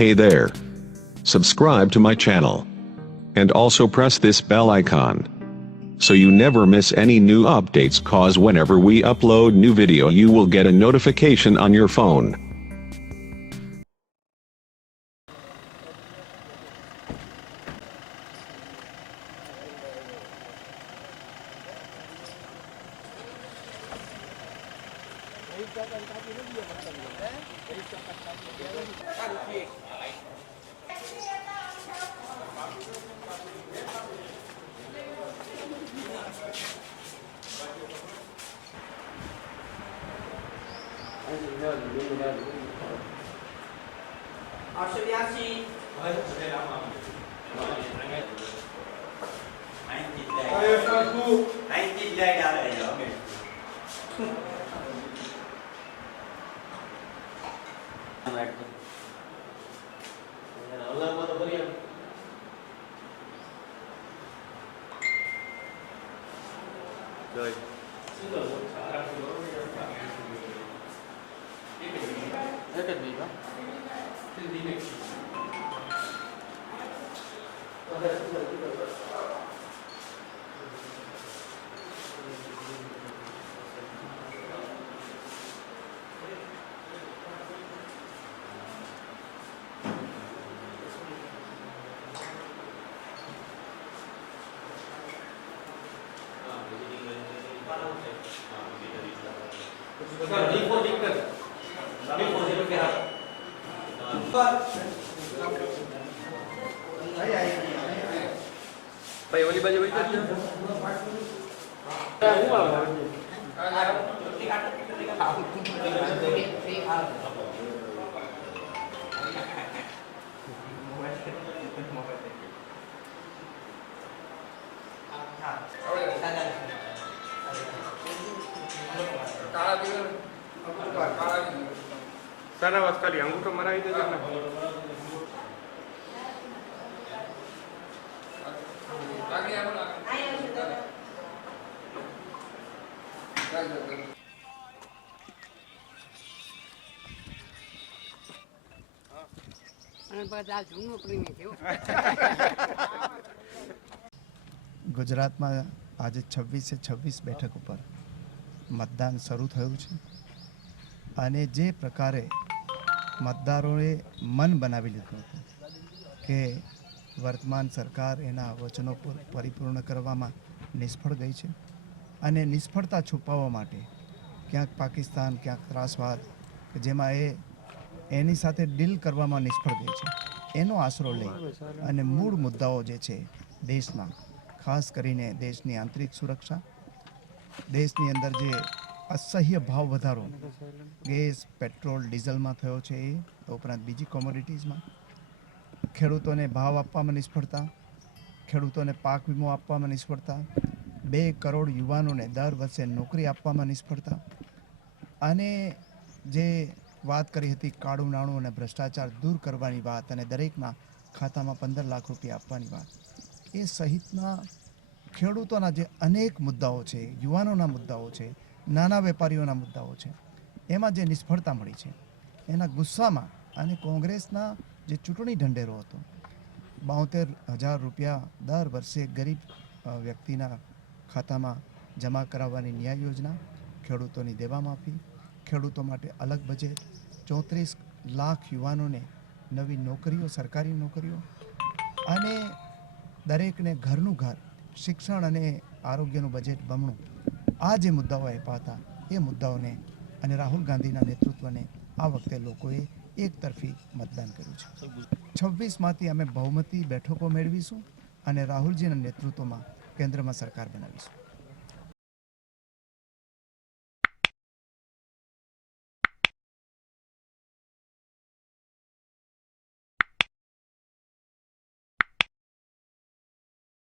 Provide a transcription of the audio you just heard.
Hey there. Subscribe to my channel. And also press this bell icon, so you never miss any new updates, cause whenever we upload new video you will get a notification on your phone. ભાઈ ઓલી બાજુ વઈ જજો. સારા વાત ખાલી અંગૂઠો મરાવી દેજો ને. ગુજરાતમાં આજે 26 બેઠક ઉપર મતદાન શરૂ થયું છે અને જે પ્રકારે મતદારોએ મન બનાવી લીધું હતું કે વર્તમાન સરકાર એના વચનો પરિપૂર્ણ કરવામાં નિષ્ફળ ગઈ છે અને નિષ્ફળતા છુપાવવા માટે ક્યાંક પાકિસ્તાન, ક્યાંક ત્રાસવાદ, જેમાં એની સાથે ડીલ કરવામાં નિષ્ફળ ગઈ છે, એનો આશરો લઈ અને મૂળ મુદ્દાઓ જે છે દેશના, ખાસ કરીને દેશની આંતરિક સુરક્ષા, દેશની અંદર જે અસહ્ય ભાવ વધારો ગેસ, પેટ્રોલ, ડીઝલમાં થયો છે, એ ઉપરાંત બીજી કોમોડિટીઝમાં, ખેડૂતોને ભાવ આપવામાં નિષ્ફળતા, ખેડૂતોને પાક વીમો આપવામાં નિષ્ફળતા, 2 કરોડ યુવાનોને દર વર્ષે નોકરી આપવામાં નિષ્ફળતા, અને જે વાત કરી હતી કાળું નાણું અને ભ્રષ્ટાચાર દૂર કરવાની વાત અને દરેકના ખાતામાં 15 લાખ રૂપિયા આપવાની વાત, એ સહિતના ખેડૂતોના જે અનેક મુદ્દાઓ છે, યુવાનોના મુદ્દાઓ છે, નાના વેપારીઓના મુદ્દાઓ છે, એમાં જે નિષ્ફળતા મળી છે, એના ગુસ્સામાં અને કોંગ્રેસના જે ચૂંટણી ઢંઢેરો હતો, 72,000 રૂપિયા દર વર્ષે ગરીબ વ્યક્તિના ખાતામાં જમા કરાવવાની ન્યાય યોજના, ખેડૂતોની દેવા માફી, ખેડૂતો માટે અલગ બજેટ, 34 લાખ યુવાનોને નવી નોકરીઓ, સરકારી નોકરીઓ, અને દરેકને ઘરનું ઘર, શિક્ષણ અને આરોગ્યનું બજેટ બમણું, આ જે મુદ્દાઓ આપ્યા હતા એ મુદ્દાઓને અને રાહુલ ગાંધીના નેતૃત્વને આ વખતે લોકોએ એક તરફી મતદાન કર્યું છે. 26માંથી અમે બહુમતી બેઠકો મેળવીશું અને રાહુલજીના નેતૃત્વમાં કેન્દ્રમાં સરકાર બનાવીશું.